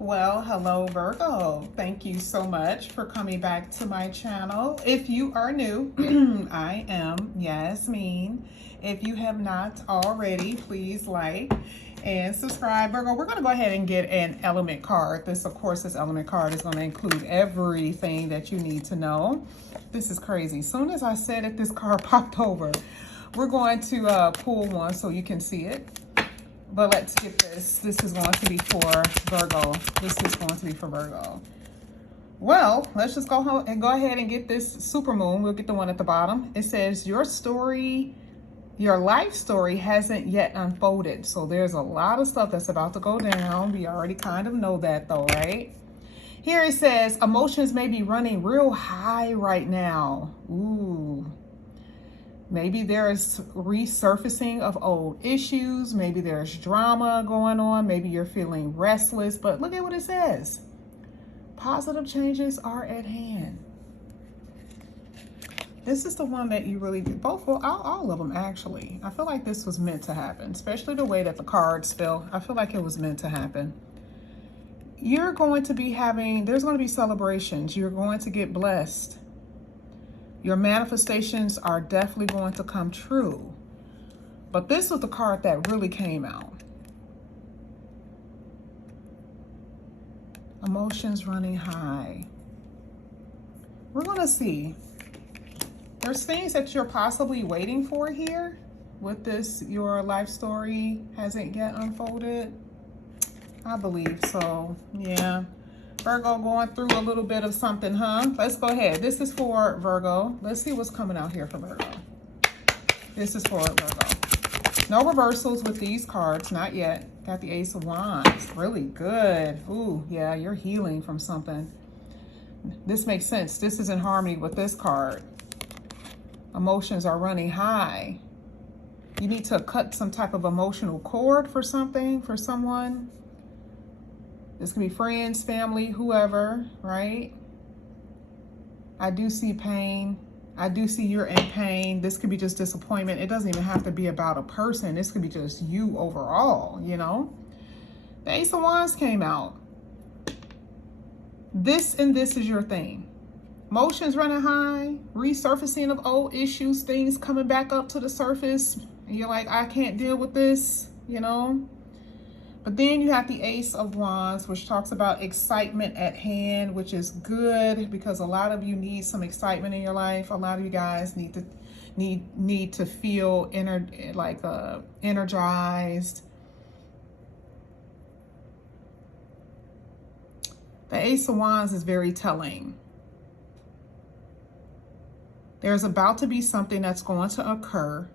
Well, hello Virgo. Thank you so much for coming back to my channel. If you are new, I am Yasmin. If you have not already, please like and subscribe. Virgo, we're going to go ahead and get an element card. This, of course, this element card is going to include everything that you need to know. This is crazy. As soon as I said it, this card popped over. We're going to pull one so you can see it. But let's get this. This is going to be for Virgo. This is going to be for Virgo. Well, let's just go ahead and get this supermoon. We'll get the one at the bottom. It says your story, your life story hasn't yet unfolded. So there's a lot of stuff that's about to go down. We already kind of know that though, right? Here it says emotions may be running real high right now. Ooh. Maybe there's resurfacing of old issues. Maybe there's drama going on. Maybe you're feeling restless. But look at what it says. Positive changes are at hand. This is the one that you really did. Both, well, all of them actually. I feel like this was meant to happen, especially the way that the cards fell. I feel like it was meant to happen. You're going to be having, there's going to be celebrations. You're going to get blessed. Your manifestations are definitely going to come true. But this was the card that really came out. Emotions running high. We're going to see. There's things that you're possibly waiting for here with this. Your life story hasn't yet unfolded. I believe so. Yeah. Virgo going through a little bit of something, huh? Let's go ahead. This is for Virgo. Let's see what's coming out here for Virgo. This is for Virgo. No reversals with these cards, not yet. Got the Ace of Wands. Really good. Ooh, yeah, you're healing from something. This makes sense. This is in harmony with this card. Emotions are running high. You need to cut some type of emotional cord for something, for someone. This can be friends, family, whoever, right? I do see pain. I do see you're in pain. This could be just disappointment. It doesn't even have to be about a person. This could be just you overall, you know? The Ace of Wands came out. This and this is your thing. Emotions running high, resurfacing of old issues, things coming back up to the surface. And you're like, I can't deal with this, you know? But then you have the Ace of Wands, which talks about excitement at hand, which is good because a lot of you need some excitement in your life. A lot of you guys need to feel energized. The Ace of Wands is very telling. There's about to be something that's going to occur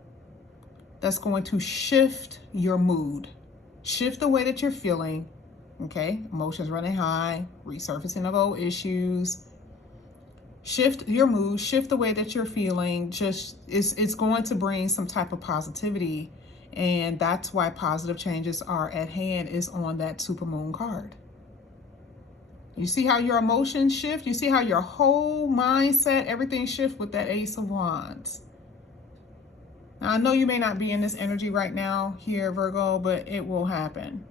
that's going to shift your mood. Shift the way that you're feeling, okay? Emotions running high, resurfacing of old issues. Shift your mood, shift the way that you're feeling. Just it's going to bring some type of positivity, and that's why positive changes are at hand is on that supermoon card. You see how your emotions shift? You see how your whole mindset, everything shifts with that Ace of Wands. Now, I know you may not be in this energy right now here, Virgo, but it will happen.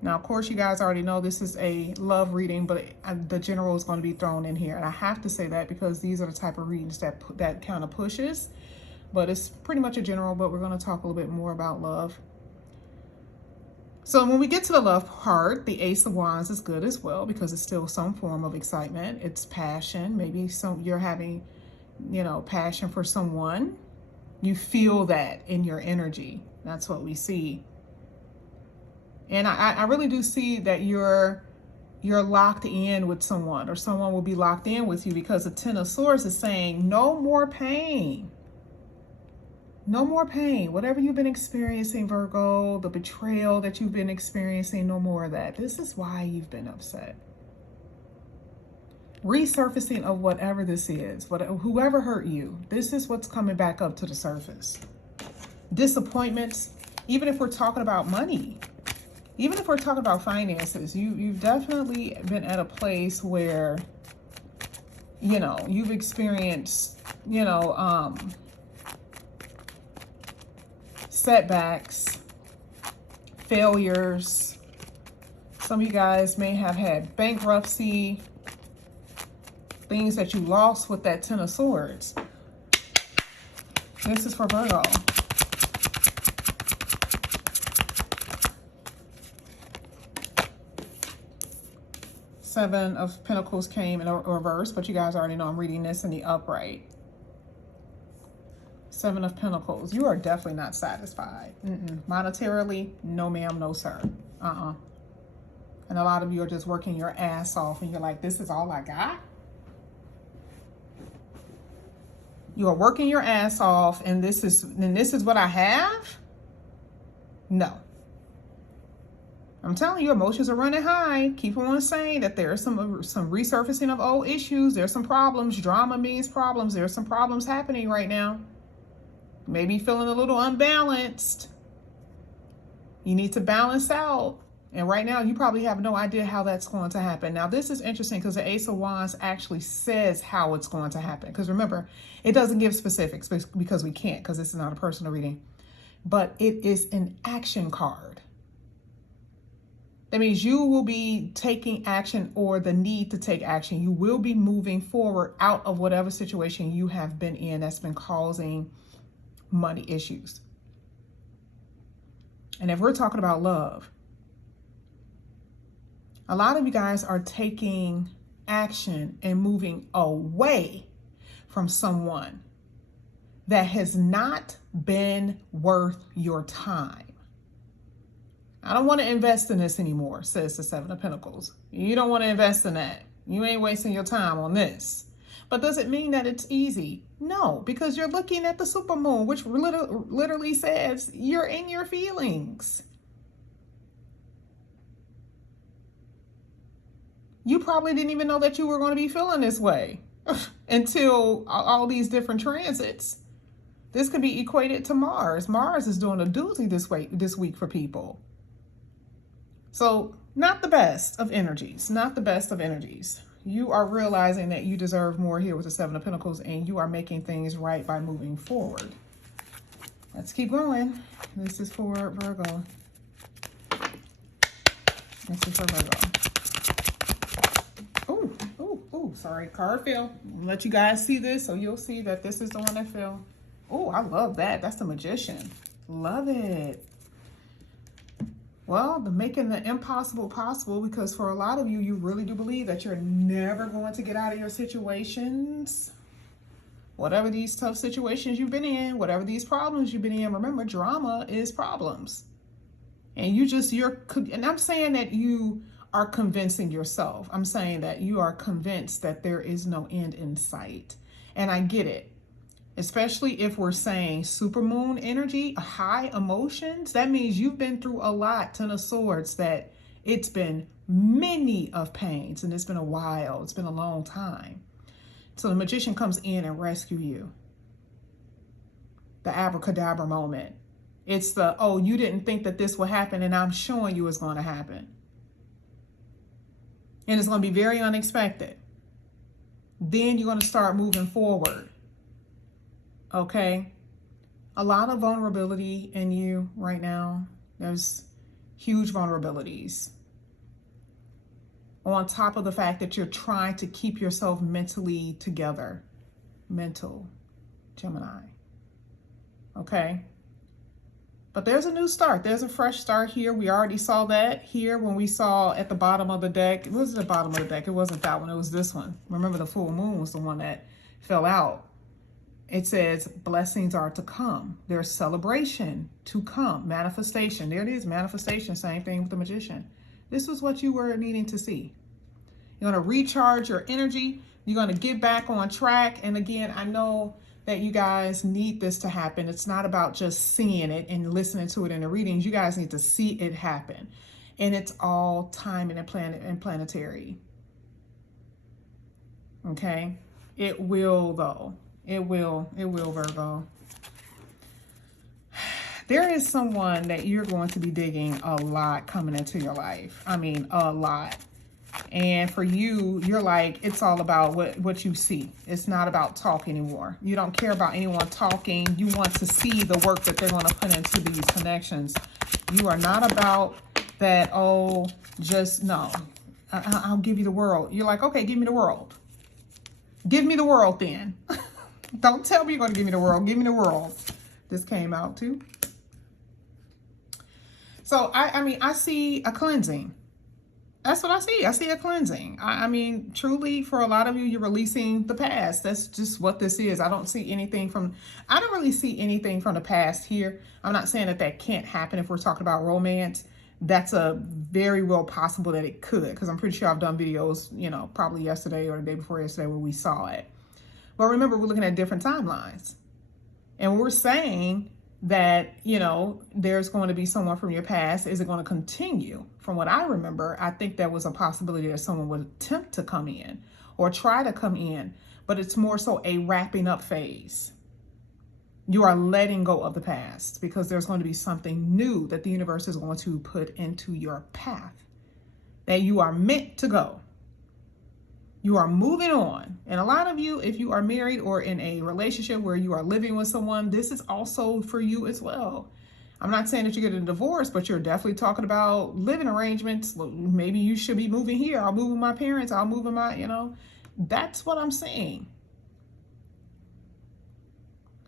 Now, of course, you guys already know this is a love reading, but the general is going to be thrown in here. And I have to say that because these are the type of readings that kind of pushes. But it's pretty much a general, but we're going to talk a little bit more about love. So when we get to the love part, the Ace of Wands is good as well because it's still some form of excitement. It's passion. Maybe you're having, you know, passion for someone. You feel that in your energy. That's what we see. And I really do see that you're locked in with someone, or someone will be locked in with you, because the Ten of Swords is saying no more pain. No more pain. Whatever you've been experiencing, Virgo, the betrayal that you've been experiencing, no more of that. This is why you've been upset. Resurfacing of whatever this is, whoever hurt you, this is what's coming back up to the surface. Disappointments, even if we're talking about money, even if we're talking about finances, you've definitely been at a place where, you know, you've experienced, you know, setbacks, failures. Some of you guys may have had bankruptcy, things that you lost with that Ten of Swords. This is for Virgo. Seven of Pentacles came in reverse, but you guys already know I'm reading this in the upright. Seven of Pentacles. You are definitely not satisfied. Monetarily, no ma'am, no sir. And a lot of you are just working your ass off and you're like, this is all I got? You are working your ass off and this is what I have? No. I'm telling you, emotions are running high. Keep on saying that there's some resurfacing of old issues. There's some problems. Drama means problems. There's some problems happening right now. Maybe feeling a little unbalanced. You need to balance out. And right now, you probably have no idea how that's going to happen. Now, this is interesting because the Ace of Wands actually says how it's going to happen. Because remember, it doesn't give specifics because we can't, because this is not a personal reading. But it is an action card. That means you will be taking action or the need to take action. You will be moving forward out of whatever situation you have been in that's been causing money issues. And if we're talking about love, a lot of you guys are taking action and moving away from someone that has not been worth your time. I don't want to invest in this anymore, says the Seven of Pentacles. You don't want to invest in that. You ain't wasting your time on this. But does it mean that it's easy? No, because you're looking at the supermoon, which literally says you're in your feelings. You probably didn't even know that you were going to be feeling this way until all these different transits. This could be equated to Mars. Mars is doing a doozy this week for people. So not the best of energies, not the best of energies. You are realizing that you deserve more here with the Seven of Pentacles and you are making things right by moving forward. Let's keep going. This is for Virgo. This is for Virgo. Oh, sorry, card fell. I'll let you guys see this so you'll see that this is the one that fell. Oh, I love that. That's the Magician. Love it. Well, making the impossible possible, because for a lot of you, you really do believe that you're never going to get out of your situations. Whatever these tough situations you've been in, whatever these problems you've been in, remember, drama is problems. And and I'm saying that you are convincing yourself. I'm saying that you are convinced that there is no end in sight. And I get it. Especially if we're saying supermoon energy, high emotions, that means you've been through a lot, Ten of Swords, that it's been many of pains and it's been a while. It's been a long time. So the Magician comes in and rescue you. The abracadabra moment. It's the, oh, you didn't think that this would happen and I'm showing you it's going to happen. And it's going to be very unexpected. Then you're going to start moving forward. Okay, a lot of vulnerability in you right now. There's huge vulnerabilities. On top of the fact that you're trying to keep yourself mentally together. Mental, Gemini. Okay. But there's a new start. There's a fresh start here. We already saw that here when we saw at the bottom of the deck. It wasn't the bottom of the deck. It wasn't that one. It was this one. Remember, the full moon was the one that fell out. It says blessings are to come. There's celebration to come. Manifestation. There it is. Manifestation. Same thing with the Magician. This was what you were needing to see. You're going to recharge your energy. You're going to get back on track. And again, I know that you guys need this to happen. It's not about just seeing it and listening to it in the readings. You guys need to see it happen. And it's all time and planetary. Okay? It will, though. It will, Virgo. There is someone that you're going to be digging a lot coming into your life. I mean, a lot. And for you, you're like, it's all about what you see. It's not about talk anymore. You don't care about anyone talking. You want to see the work that they're going to put into these connections. You are not about that, oh, just no, I'll give you the world. You're like, okay, give me the world. Give me the world then. Don't tell me you're going to give me the world. Give me the world. This came out too. So, I mean, I see a cleansing. That's what I see. I see a cleansing. I mean, truly, for a lot of you, you're releasing the past. That's just what this is. I don't really see anything from the past here. I'm not saying that that can't happen if we're talking about romance. That's a very well possible that it could, because I'm pretty sure I've done videos, you know, probably yesterday or the day before yesterday where we saw it. But remember, we're looking at different timelines. And we're saying that, you know, there's going to be someone from your past. Is it going to continue? From what I remember, I think there was a possibility that someone would attempt to come in or try to come in, but it's more so a wrapping up phase. You are letting go of the past because there's going to be something new that the universe is going to put into your path that you are meant to go. You are moving on. And a lot of you, if you are married or in a relationship where you are living with someone, this is also for you as well. I'm not saying that you get a divorce, but you're definitely talking about living arrangements. Maybe you should be moving here. I'll move with my parents. I'll move with my, you know, that's what I'm saying.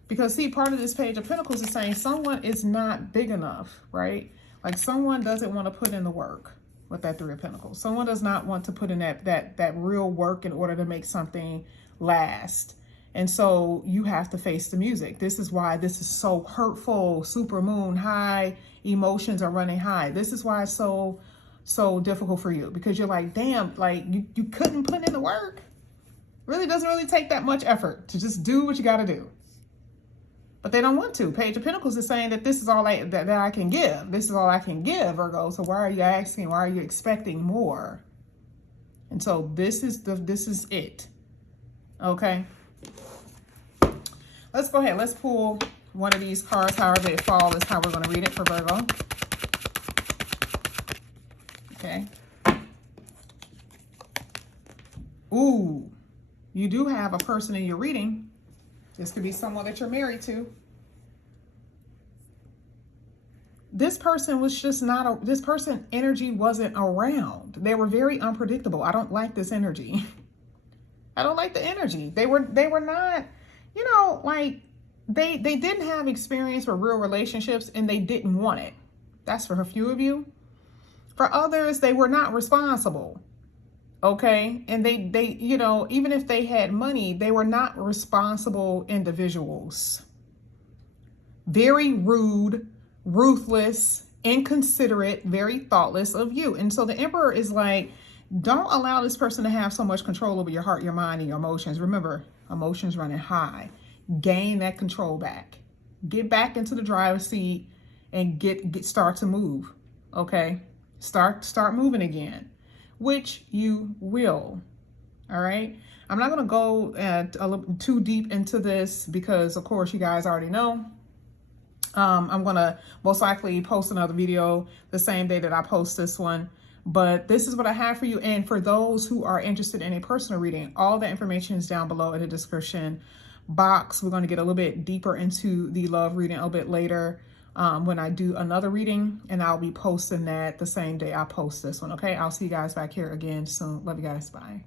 Because see, part of this Page of Pentacles is saying someone is not big enough, right? Like someone doesn't want to put in the work with that Three of Pentacles. Someone does not want to put in that real work in order to make something last. And so you have to face the music. This is why this is so hurtful. Super moon high, emotions are running high. This is why it's so difficult for you, because you're like, damn, like you couldn't put in the work. Really doesn't really take that much effort to just do what you got to do. But they don't want to. Page of Pentacles is saying that this is all that I can give. This is all I can give, Virgo. So why are you asking? Why are you expecting more? And so this is it. Okay. Let's go ahead. Let's pull one of these cards. However they fall is how we're going to read it for Virgo. Okay. Ooh, you do have a person in your reading. This could be someone that you're married to. This person was just not, this person energy wasn't around. They were very unpredictable. I don't like this energy. I don't like the energy. They were not, you know, like they didn't have experience with real relationships and they didn't want it. That's for a few of you. For others, they were not responsible. Okay. And they, you know, even if they had money, they were not responsible individuals. Very rude, ruthless, inconsiderate, very thoughtless of you. And so the Emperor is like, don't allow this person to have so much control over your heart, your mind, and your emotions. Remember, emotions running high. Gain that control back. Get back into the driver's seat and start to move. Okay. Start moving again, which you will. All right. I'm not going to go a little too deep into this because, of course, you guys already know. I'm going to most likely post another video the same day that I post this one. But this is what I have for you. And for those who are interested in a personal reading, all the information is down below in the description box. We're going to get a little bit deeper into the love reading a little bit later when I do another reading. And I'll be posting that the same day I post this one. Okay, I'll see you guys back here again soon. Love you guys. Bye.